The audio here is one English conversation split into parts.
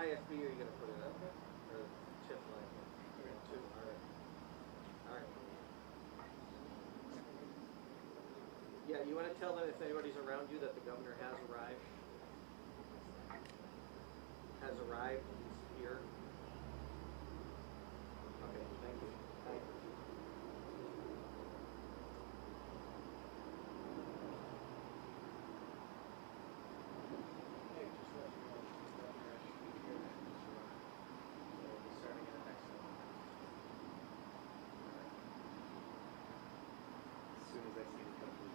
ISB are you gonna put it up? Or chip line? Two, alright. Alright. Yeah, you wanna tell them if anybody's around you that the governor has arrived? Has arrived, he's here. Okay, thank you. Thank you. As soon as I see the company,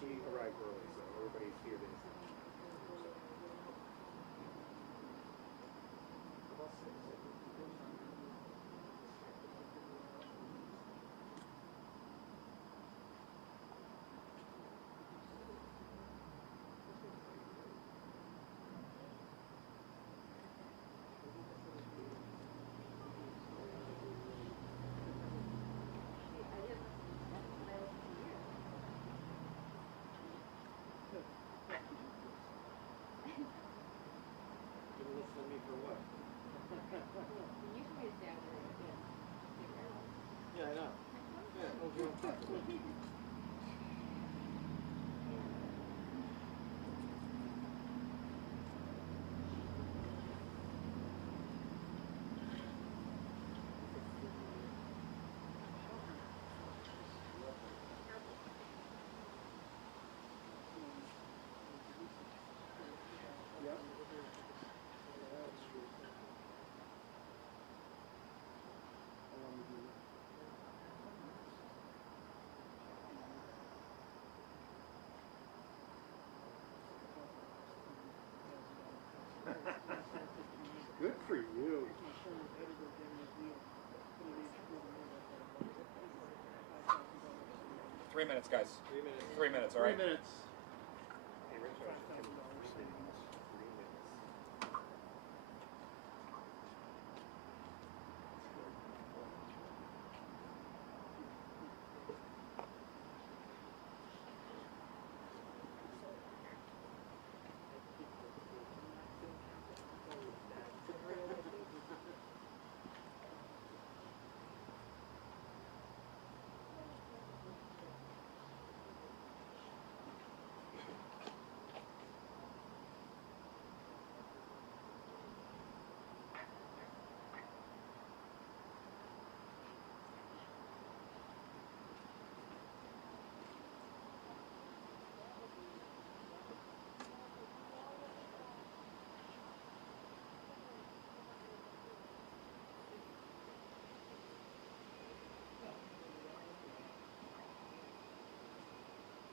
she arrived early, so everybody's here this You listen to me for what? Yeah, I know. Yeah, I told you I'm talking. Yep. Good for you. 3 minutes, guys. 3 minutes. 3 minutes, all right? 3 minutes. Hey, Rich, I should tell you 3 minutes. 3 minutes.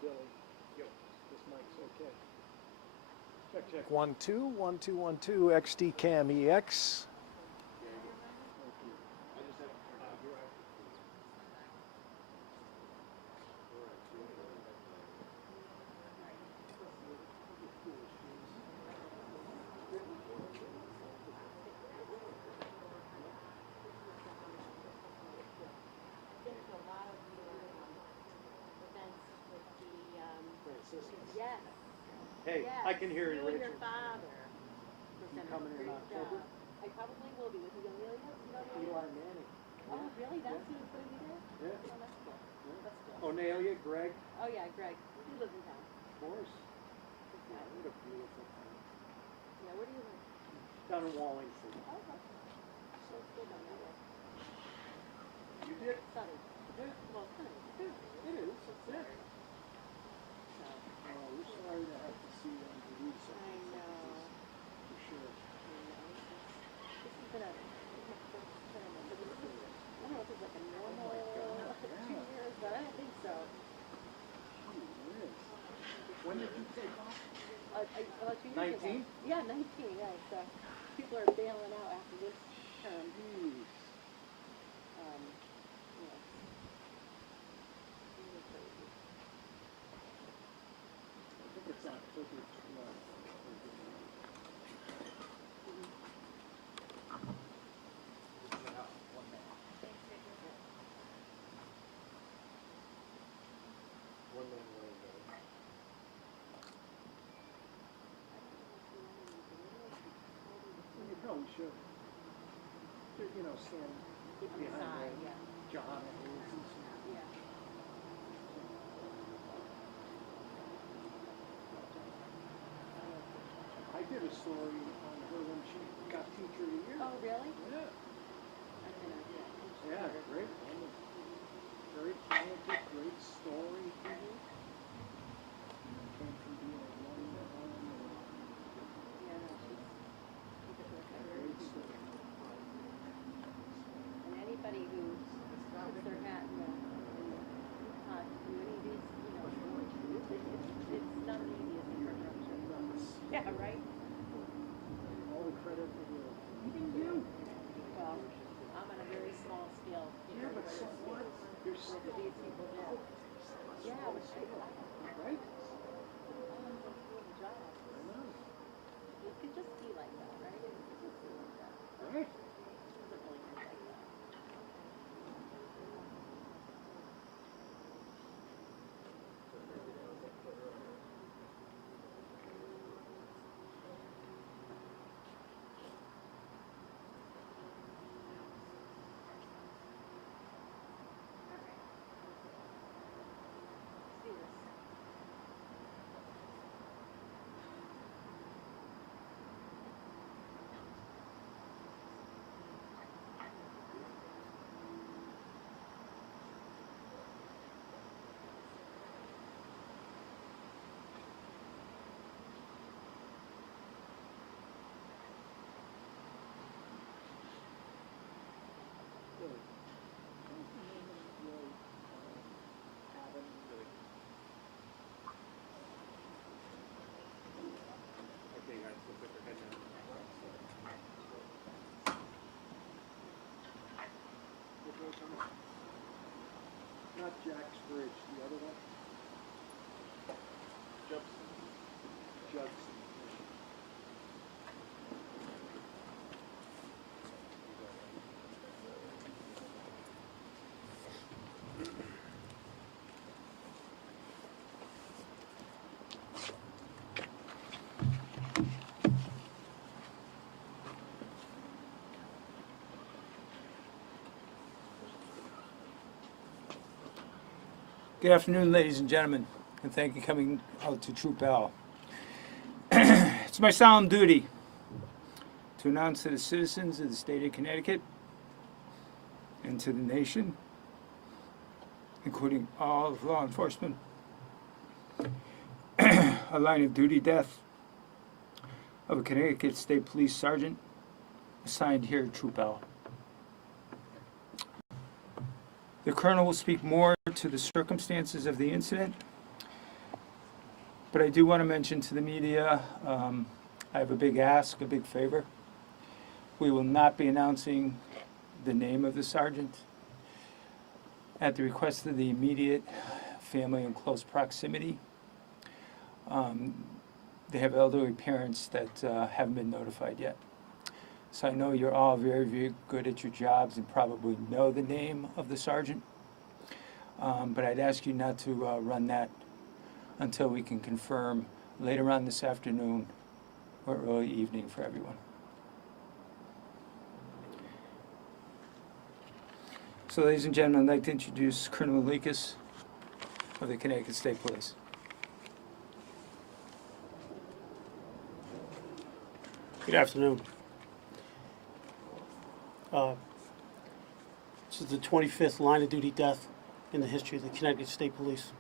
Billy, this mic's okay. Check, check. 1 2 1 2 1 2 XD Cam EX. Yes. Hey, Yes. I can hear you, You and Rachel. your father. You coming in October? I probably will be with Amelia. You know Eli Amelia? Manning. Oh, really? That's who's going to be there? Yeah. Oh, that's cool. That's cool. Onelia, Greg. Oh, yeah, Greg. He lives in town. Of course. Yeah, what a beautiful town. Yeah, where do you live? Down in Wallingford. Oh, okay. So it's still down that way. You did? Southern. Yeah. Well, kind of. It is. Yeah. So. Oh, we're sorry to have to see you on Teresa. I know. For sure. I know. This has been a, I don't know if it's like a normal 2 years, but I don't think so. When did you take off? About 2 years 19? ago. Yeah, 19, yeah. So people are bailing out after this term. Jeez. Yeah. Really crazy. I think it's October. One man way, You probably should. You know, stand behind yeah. John and Liz and stuff. Yeah. I did a story on her when she got Teacher of the Year. Oh, really? Yeah. I'm gonna, Yeah, great woman. Very talented, great story. Came from being a young man. Yeah, no, she's a perfect. Great story. And anybody who puts their hat in the pot to do any of these, you know, awards, it's not the easiest thing for them. Yeah, right? All the credit for the. Even you. Well, I'm on a very small scale. Yeah, but so what? You're Most still of these people did. Yeah, it was right. job. I know. It could just be like that, right? It could just be like that. Right. It doesn't really be like that. See this. Really. Okay, guys, so put your head down. Not Jack's Bridge, the other one? Judson. Judson. Good afternoon, ladies and gentlemen, and thank you for coming out to Troop L. It's my solemn duty to announce to the citizens of the state of Connecticut and to the nation, including all of law enforcement, a line of duty death of a Connecticut State Police Sergeant assigned here at Troop L. The Colonel will speak more to the circumstances of the incident, but I do want to mention to the media, I have a big ask, a big favor. We will not be announcing the name of the sergeant. At the request of the immediate family in close proximity, they have elderly parents that haven't been notified yet. So I know you're all very, very good at your jobs and probably know the name of the sergeant. But I'd ask you not to run that until we can confirm later on this afternoon or early evening for everyone. So ladies and gentlemen, I'd like to introduce Colonel Malikas of the Connecticut State Police. Good afternoon. This is the 25th line of duty death in the history of the Connecticut State Police.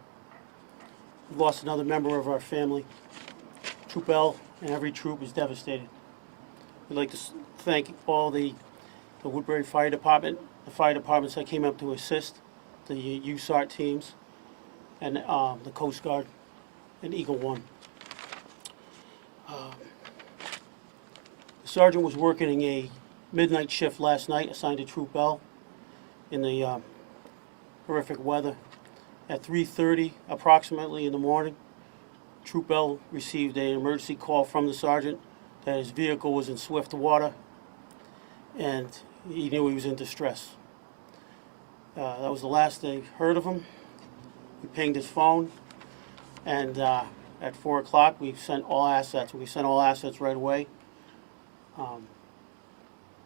We've lost another member of our family. Troop L and every troop is devastated. We'd like to thank all the Woodbury Fire Department, the fire departments that came up to assist, the USART teams, and the Coast Guard and Eagle One. The sergeant was working a midnight shift last night, assigned to Troop L, in the horrific weather. At 3:30 approximately in the morning, Troop L received an emergency call from the sergeant that his vehicle was in swift water and he knew he was in distress. That was the last they heard of him. We pinged his phone, and at 4 o'clock we sent all assets. We sent all assets right away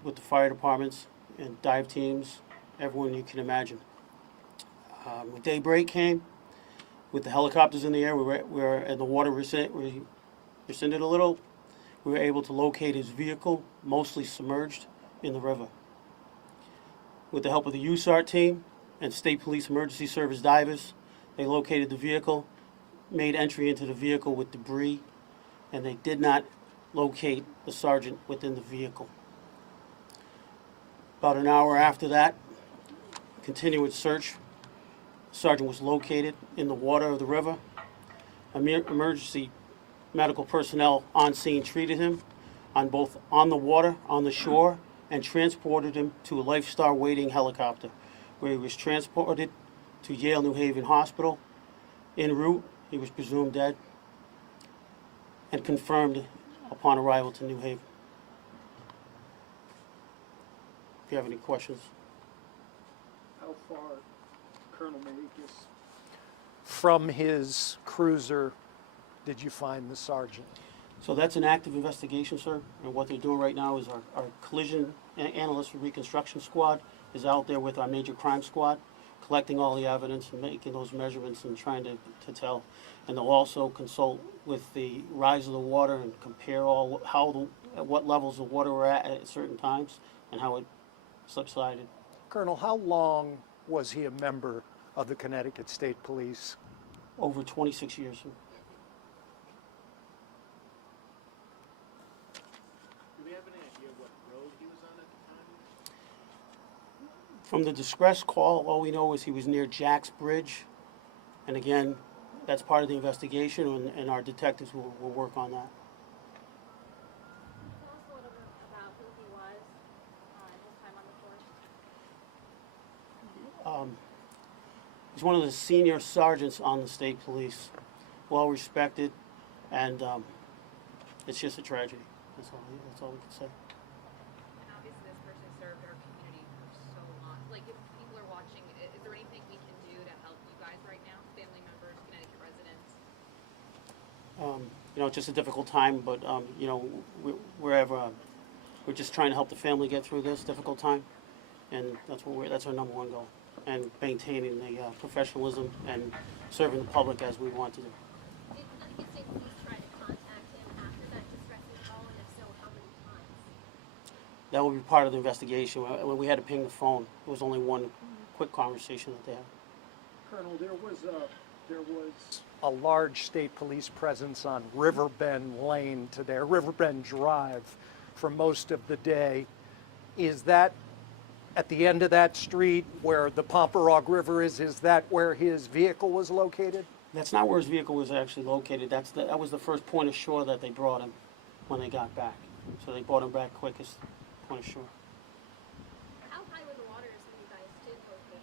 with the fire departments and dive teams, everyone you can imagine. When daybreak came, with the helicopters in the air, we were and the water rescinded a little. We were able to locate his vehicle, mostly submerged in the river. With the help of the USART team and State Police Emergency Service divers, they located the vehicle, made entry into the vehicle with debris, and they did not locate the sergeant within the vehicle. About an hour after that, continued search. The sergeant was located in the water of the river. Emergency medical personnel on scene treated him on the water, on the shore, and transported him to a Lifestar waiting helicopter, where he was transported to Yale New Haven Hospital. En route, he was presumed dead and confirmed upon arrival to New Haven. If you have any questions. How far, Colonel Marikis, from his cruiser did you find the sergeant? So that's an active investigation, sir. And what they're doing right now is our collision analyst reconstruction squad is out there with our major crime squad, collecting all the evidence and making those measurements and trying to tell. And they'll also consult with the rise of the water and compare at what levels of water we're at certain times and how it subsided. Colonel, how long was he a member of the Connecticut State Police? Over 26 years, sir. Do we have any idea what road he was on at the time? From the distress call, all we know is he was near Jack's Bridge. And again, that's part of the investigation, and our detectives will work on that. Tell us a little bit about who he was at his time on the force. He's one of the senior sergeants on the state police, well respected, and it's just a tragedy. That's all we can say. And obviously this person served our community for so long. Like, if people are watching, is there anything we can do to help you guys right now? Family members, Connecticut residents? It's just a difficult time, but we're just trying to help the family get through this difficult time, and that's our number one goal, and maintaining the professionalism and serving the public as we want to do. Did Connecticut State Police try to contact him after that distressing call, and if so, how many times? That will be part of the investigation. When we had to ping the phone, it was only one quick conversation that they had. Colonel, there was a large state police presence on Riverbend Lane today, or Riverbend Drive, for most of the day. Is that at the end of that street where the Pomperaug River is that where his vehicle was located? That's not where his vehicle was actually located. That was the first point of shore that they brought him when they got back. So they brought him back quickest point of shore. How high were the waters when you guys did locate?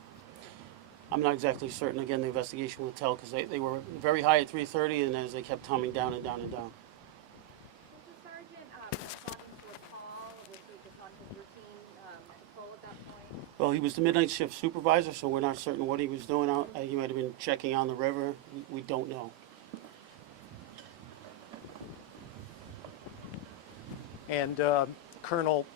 I'm not exactly certain. Again, the investigation will tell, because they were very high at 3:30, and as they kept coming down and down and down. Was the sergeant responding to a call? Was he just on his routine patrol at that point? Well, he was the midnight shift supervisor, so we're not certain what he was doing out. He might have been checking on the river. We don't know. And Colonel,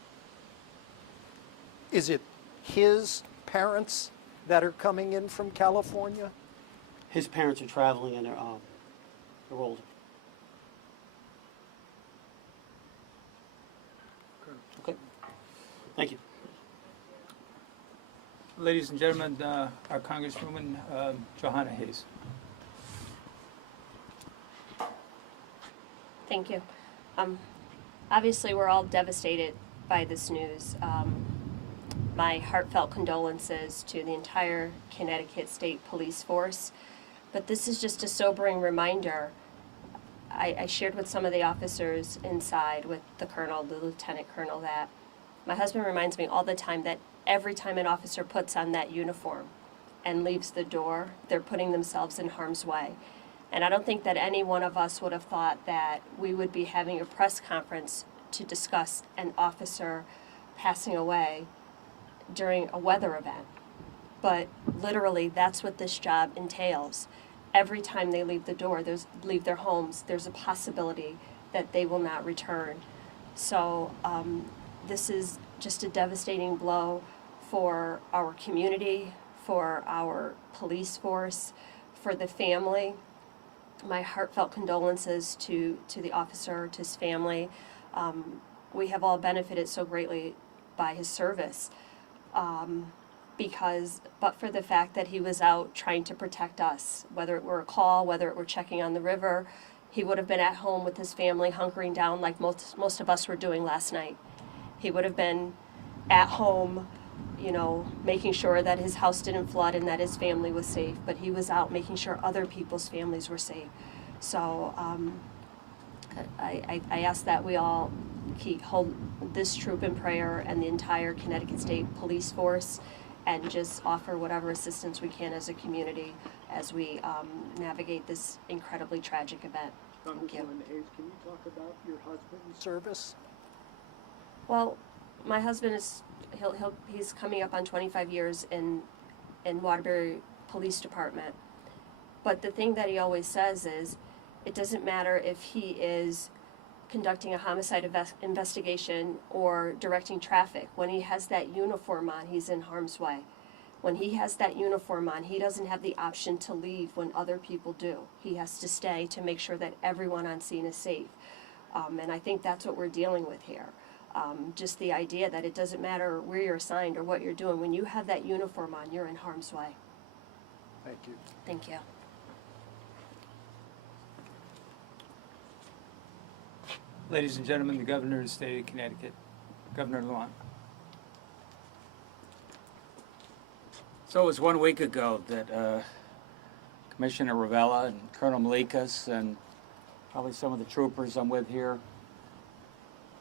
is it his parents that are coming in from California? His parents are traveling, and they're older. Okay. Thank you. Ladies and gentlemen, our Congresswoman, Johanna Hayes. Thank you. Obviously, we're all devastated by this news. My heartfelt condolences to the entire Connecticut State Police Force. But this is just a sobering reminder. I shared with some of the officers inside, with the colonel, the lieutenant colonel, that my husband reminds me all the time that every time an officer puts on that uniform and leaves the door, they're putting themselves in harm's way. And I don't think that any one of us would have thought that we would be having a press conference to discuss an officer passing away during a weather event. But literally, that's what this job entails. Every time they leave the door, leave their homes, there's a possibility that they will not return. So this is just a devastating blow for our community, for our police force, for the family. My heartfelt condolences to the officer, to his family. We have all benefited so greatly by his service. But for the fact that he was out trying to protect us, whether it were a call, whether it were checking on the river, he would have been at home with his family, hunkering down like most of us were doing last night. He would have been at home, you know, making sure that his house didn't flood and that his family was safe, but he was out making sure other people's families were safe. So I ask that we all hold this troop in prayer and the entire Connecticut State Police Force, and just offer whatever assistance we can as a community as we navigate this incredibly tragic event. Thank you. Congresswoman Hayes, can you talk about your husband's service? Well, my husband is he's coming up on 25 years in Waterbury Police Department. But the thing that he always says is, it doesn't matter if he is conducting a homicide investigation or directing traffic. When he has that uniform on, he's in harm's way. When he has that uniform on, he doesn't have the option to leave when other people do. He has to stay to make sure that everyone on scene is safe. And I think that's what we're dealing with here. Just the idea that it doesn't matter where you're assigned or what you're doing. When you have that uniform on, you're in harm's way. Thank you. Thank you. Ladies and gentlemen, the Governor of the State of Connecticut, Governor Lujan. So it was 1 week ago that Commissioner Ravella and Colonel Malikas and probably some of the troopers I'm with here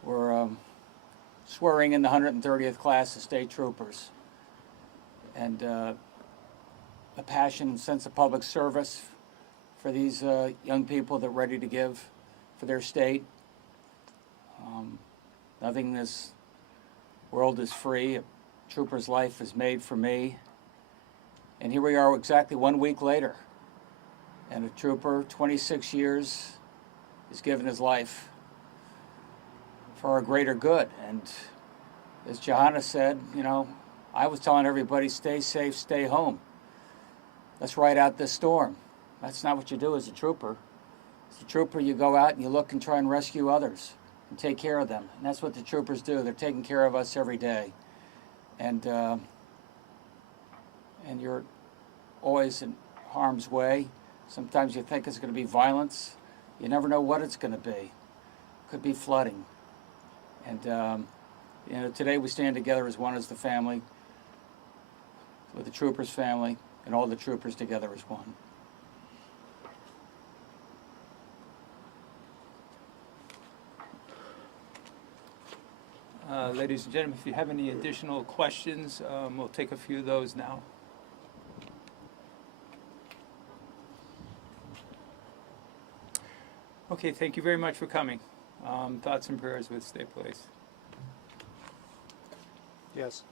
were swearing in the 130th class of state troopers. And a passion and sense of public service for these young people that are ready to give for their state. Nothing in this world is free. A trooper's life is made for me. And here we are exactly 1 week later. And a trooper, 26 years, has given his life for our greater good. And as Johanna said, you know, I was telling everybody, stay safe, stay home. Let's ride out this storm. That's not what you do as a trooper. As a trooper, you go out and you look and try and rescue others and take care of them. And that's what the troopers do. They're taking care of us every day. And you're always in harm's way. Sometimes you think it's going to be violence. You never know what it's going to be. Could be flooding. And you know, today we stand together as one, as the family, with the troopers' family, and all the troopers together as one. Ladies and gentlemen, if you have any additional questions, we'll take a few of those now. Okay, thank you very much for coming. Thoughts and prayers with State Police. Yes.